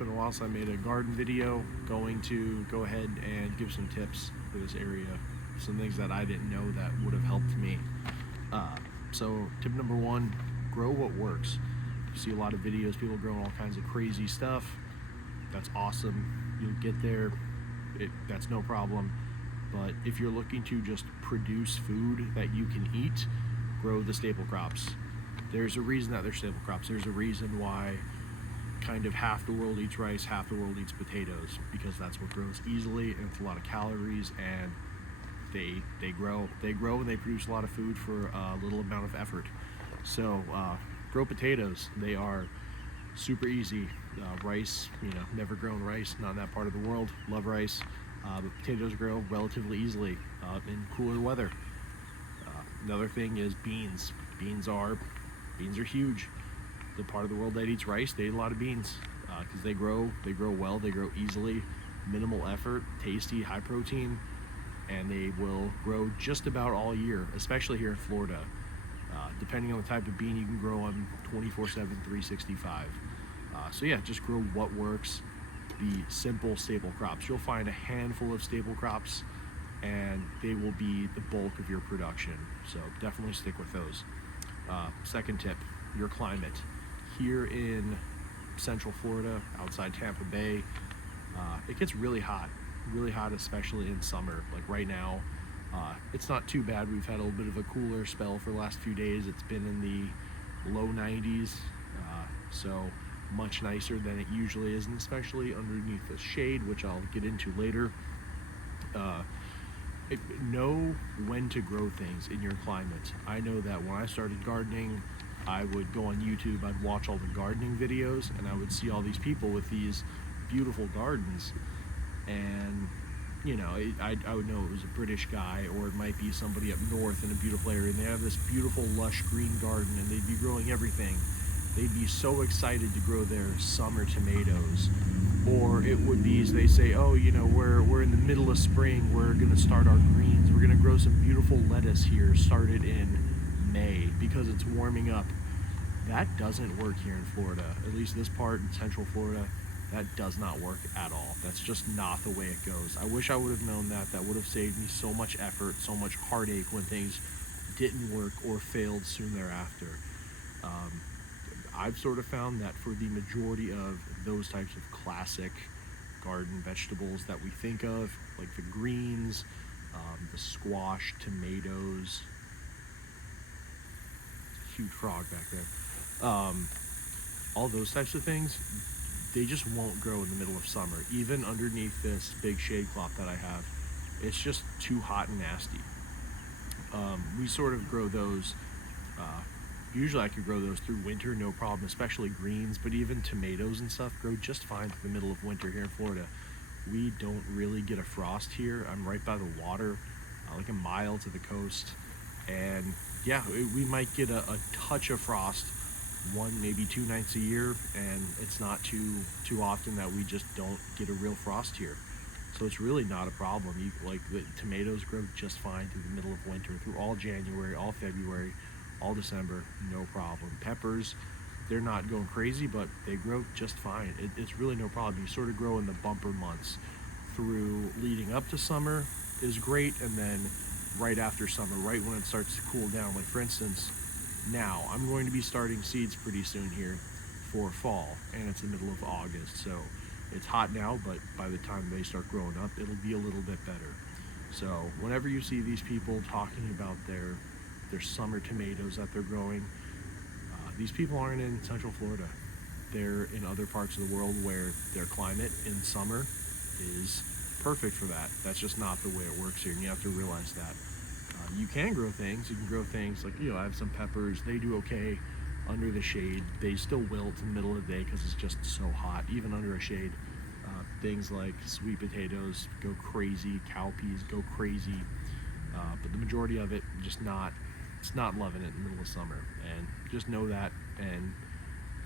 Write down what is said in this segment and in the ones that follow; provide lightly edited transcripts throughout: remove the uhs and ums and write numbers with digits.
been a while since I made a garden video. Going to go ahead and give some tips for this area, some things that I didn't know that would have helped me. So tip number one, grow what works. You see a lot of videos, people growing all kinds of crazy stuff. That's awesome. You'll get there. That's no problem. But if you're looking to just produce food that you can eat, grow the staple crops. There's a reason that they're staple crops. There's a reason why kind of half the world eats rice, half the world eats potatoes, because that's what grows easily and it's a lot of calories, and they grow and they produce a lot of food for a little amount of effort. So grow potatoes. They are super easy. Rice, never grown rice, not in that part of the world. Love rice, but potatoes grow relatively easily in cooler weather. Another thing is beans. Beans are huge. The part of the world that eats rice, they eat a lot of beans because they grow well, they grow easily, minimal effort, tasty, high protein, and they will grow just about all year, especially here in Florida. Depending on the type of bean, you can grow them 24/7, 365. So yeah, just grow what works. The simple staple crops. You'll find a handful of staple crops and they will be the bulk of your production. So definitely stick with those. Second tip, your climate. Here in Central Florida, outside Tampa Bay, it gets really hot, especially in summer. Like right now, it's not too bad. We've had a little bit of a cooler spell for the last few days. It's been in the low 90s, so much nicer than it usually is, and especially underneath the shade, which I'll get into later. Know when to grow things in your climate. I know that when I started gardening, I would go on YouTube, I'd watch all the gardening videos, and I would see all these people with these beautiful gardens, and I would know it was a British guy, or it might be somebody up north in a beautiful area, and they have this beautiful lush green garden, and they'd be growing everything. They'd be so excited to grow their summer tomatoes. Or it would be, they say, oh, we're in the middle of spring, we're gonna start our greens, we're gonna grow some beautiful lettuce here, started in May because it's warming up. That doesn't work here in Florida, at least this part in Central Florida. That does not work at all. That's just not the way it goes. I wish I would have known that. That would have saved me so much effort, so much heartache when things didn't work or failed soon thereafter. I've sort of found that for the majority of those types of classic garden vegetables that we think of, like the greens, the squash, tomatoes, huge frog back there, all those types of things, they just won't grow in the middle of summer. Even underneath this big shade cloth that I have, it's just too hot and nasty. We sort of grow those, usually I could grow those through winter, no problem, especially greens, but even tomatoes and stuff grow just fine through the middle of winter here in Florida. We don't really get a frost here. I'm right by the water, like a mile to the coast, and yeah, we might get a touch of frost one, maybe 2 nights a year, and it's not too often that we just don't get a real frost here. So it's really not a problem. The tomatoes grow just fine through the middle of winter, through all January, all February, all December, no problem. Peppers, they're not going crazy, but they grow just fine. It's really no problem. You sort of grow in the bumper months through leading up to summer is great, and then right after summer, right when it starts to cool down. Like for instance, now I'm going to be starting seeds pretty soon here for fall, and it's the middle of August, so it's hot now, but by the time they start growing up, it'll be a little bit better. So whenever you see these people talking about their summer tomatoes that they're growing, these people aren't in Central Florida. They're in other parts of the world where their climate in summer is perfect for that. That's just not the way it works here, and you have to realize that. You can grow things. You can grow things like, I have some peppers. They do okay under the shade. They still wilt in the middle of the day because it's just so hot, even under a shade. Things like sweet potatoes go crazy, cowpeas go crazy, but the majority of it it's not loving it in the middle of summer. And just know that and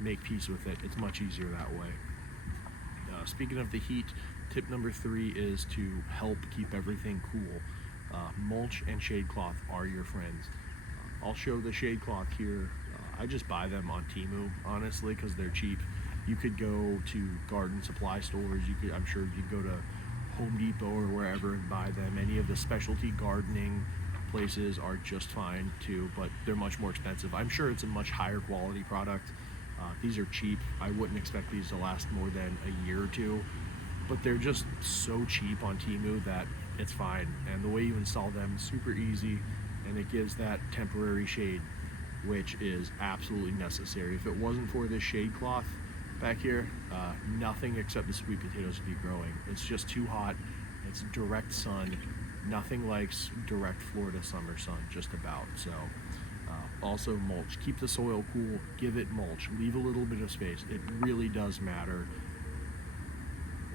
make peace with it. It's much easier that way. Speaking of the heat, tip number 3 is to help keep everything cool. Mulch and shade cloth are your friends. I'll show the shade cloth here. I just buy them on Temu, honestly, because they're cheap. You could go to garden supply stores. I'm sure you could go to Home Depot or wherever and buy them. Any of the specialty gardening places are just fine too, but they're much more expensive. I'm sure it's a much higher quality product. These are cheap. I wouldn't expect these to last more than a year or two, but they're just so cheap on Temu that it's fine. And the way you install them is super easy, and it gives that temporary shade, which is absolutely necessary. If it wasn't for this shade cloth back here, nothing except the sweet potatoes would be growing. It's just too hot. It's direct sun. Nothing likes direct Florida summer sun, just about. So also mulch. Keep the soil cool. Give it mulch. Leave a little bit of space. It really does matter.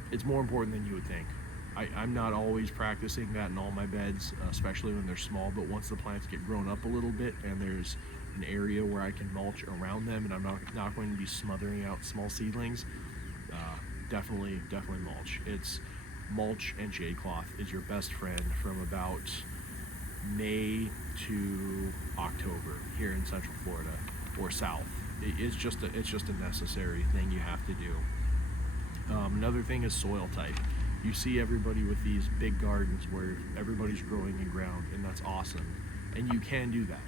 It's more important than you would think. I'm not always practicing that in all my beds, especially when they're small, but once the plants get grown up a little bit and there's an area where I can mulch around them and I'm not going to be smothering out small seedlings, definitely mulch. It's mulch and shade cloth is your best friend from about May to October here in Central Florida or South. It's just a necessary thing you have to do. Another thing is soil type. You see everybody with these big gardens where everybody's growing in ground, and that's awesome. And you can do that,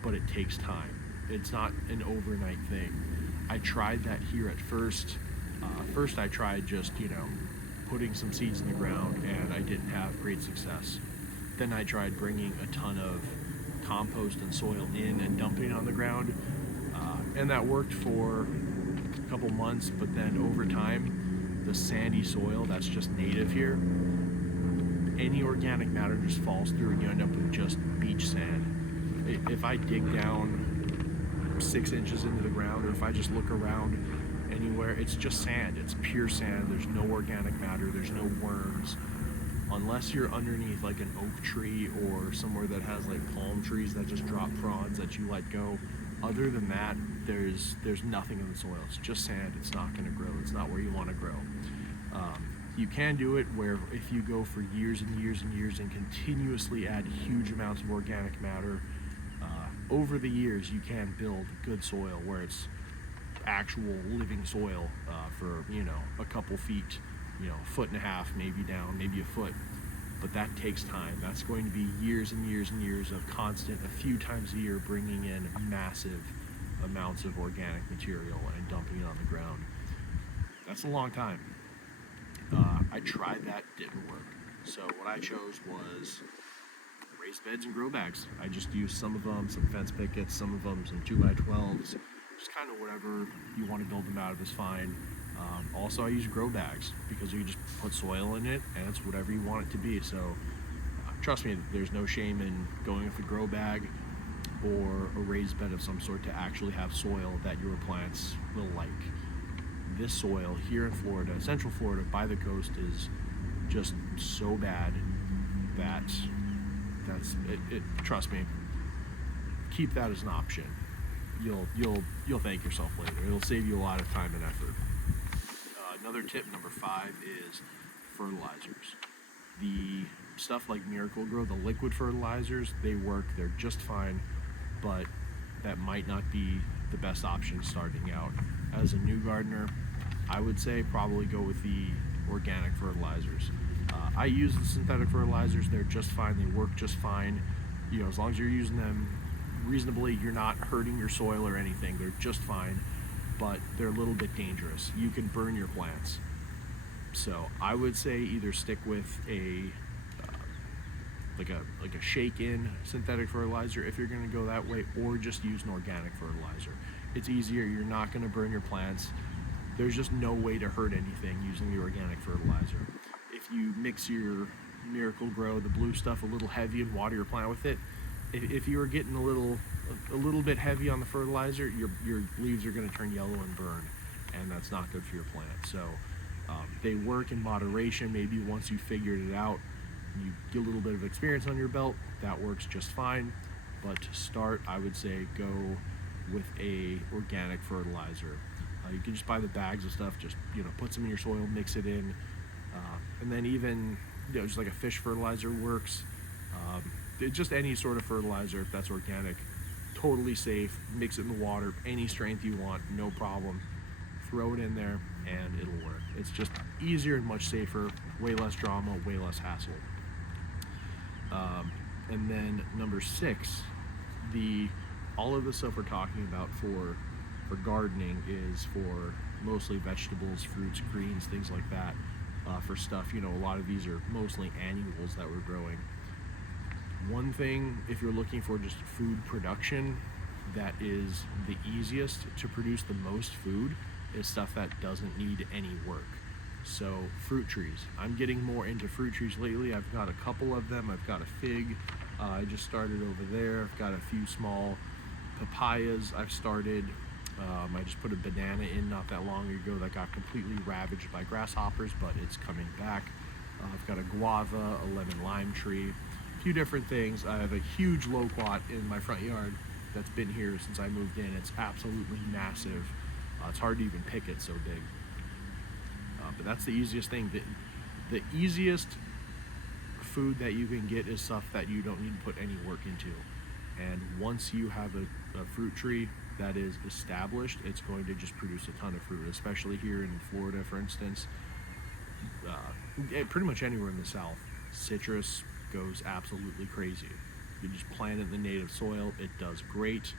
but it takes time. It's not an overnight thing. I tried that here at first. First I tried just, putting some seeds in the ground, and I didn't have great success. Then I tried bringing a ton of compost and soil in and dumping it on the ground, and that worked for a couple months, but then over time, the sandy soil that's just native here, any organic matter just falls through and you end up with just beach sand. If I dig down 6 inches into the ground, or if I just look around anywhere, it's just sand. It's pure sand. There's no organic matter. There's no worms. Unless you're underneath like an oak tree or somewhere that has like palm trees that just drop fronds that you let go. Other than that, there's nothing in the soil. It's just sand. It's not going to grow. It's not where you want to grow. You can do it where if you go for years and years and years and continuously add huge amounts of organic matter, over the years you can build good soil where it's actual living soil for a couple feet, a foot and a half maybe down, maybe a foot. But that takes time. That's going to be years and years and years of constant, a few times a year, bringing in massive amounts of organic material and dumping it on the ground. That's a long time. I tried that, didn't work. So what I chose was raised beds and grow bags. I just used some of them, some fence pickets, some of them, some 2x12s, just kind of whatever you want to build them out of is fine. Also, I use grow bags because you just put soil in it and it's whatever you want it to be. So trust me, there's no shame in going with a grow bag or a raised bed of some sort to actually have soil that your plants will like. This soil here in Florida, Central Florida, by the coast, is just so bad that trust me, keep that as an option. You'll thank yourself later. It'll save you a lot of time and effort. Another tip, number 5, is fertilizers. The stuff like Miracle-Gro, the liquid fertilizers, they work. They're just fine, but that might not be the best option starting out. As a new gardener, I would say probably go with the organic fertilizers. I use the synthetic fertilizers. They're just fine. They work just fine. As long as you're using them reasonably, you're not hurting your soil or anything. They're just fine, but they're a little bit dangerous. You can burn your plants. So I would say either stick with a shake-in synthetic fertilizer if you're going to go that way, or just use an organic fertilizer. It's easier. You're not going to burn your plants. There's just no way to hurt anything using the organic fertilizer. If you mix your Miracle-Gro, the blue stuff, a little heavy and water your plant with it, if you are getting a little bit heavy on the fertilizer, your leaves are going to turn yellow and burn, and that's not good for your plant. So they work in moderation. Maybe once you figured it out, you get a little bit of experience on your belt, that works just fine. But to start, I would say go with a organic fertilizer. You can just buy the bags of stuff, just put some in your soil, mix it in, and then even just like a fish fertilizer works. Just any sort of fertilizer if that's organic, totally safe. Mix it in the water, any strength you want, no problem. throw it in there and it'll work. It's just easier and much safer, way less drama, way less hassle. And then number 6, all of the stuff we're talking about for gardening is for mostly vegetables, fruits, greens, things like that. For stuff, a lot of these are mostly annuals that we're growing. One thing, if you're looking for just food production, that is the easiest to produce the most food, is stuff that doesn't need any work. So fruit trees. I'm getting more into fruit trees lately. I've got a couple of them. I've got a fig. I just started over there. I've got a few small papayas I've started. I just put a banana in not that long ago that got completely ravaged by grasshoppers, but it's coming back. I've got a guava, a lemon lime tree, a few different things. I have a huge loquat in my front yard that's been here since I moved in. It's absolutely massive. It's hard to even pick it, so big. But that's the easiest thing. The easiest food that you can get is stuff that you don't need to put any work into. And once you have a fruit tree that is established, it's going to just produce a ton of fruit, especially here in Florida, for instance. Pretty much anywhere in the South, citrus goes absolutely crazy. You just plant it in the native soil, it does great.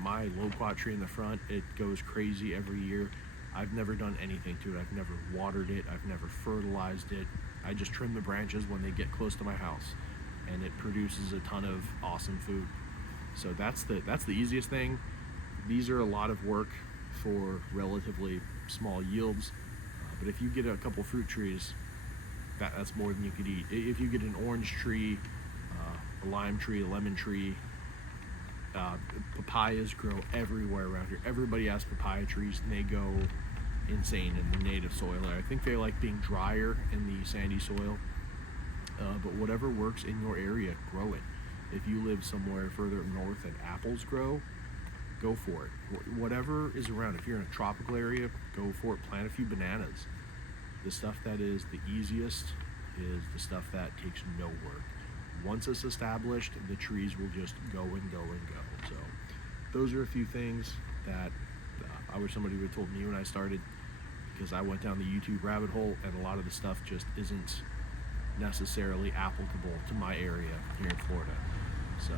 My loquat tree in the front, it goes crazy every year. I've never done anything to it. I've never watered it. I've never fertilized it. I just trim the branches when they get close to my house, and it produces a ton of awesome food. So that's the easiest thing. These are a lot of work for relatively small yields, but if you get a couple fruit trees, that's more than you could eat. If you get an orange tree, a lime tree, a lemon tree, papayas grow everywhere around here. Everybody has papaya trees, and they go insane in the native soil. I think they like being drier in the sandy soil, but whatever works in your area, grow it. If you live somewhere further north and apples grow, go for it. Whatever is around. If you're in a tropical area, go for it. Plant a few bananas. The stuff that is the easiest is the stuff that takes no work. Once it's established, the trees will just go and go and go. So those are a few things that I wish somebody would have told me when I started, because I went down the YouTube rabbit hole, and a lot of the stuff just isn't necessarily applicable to my area here in Florida. So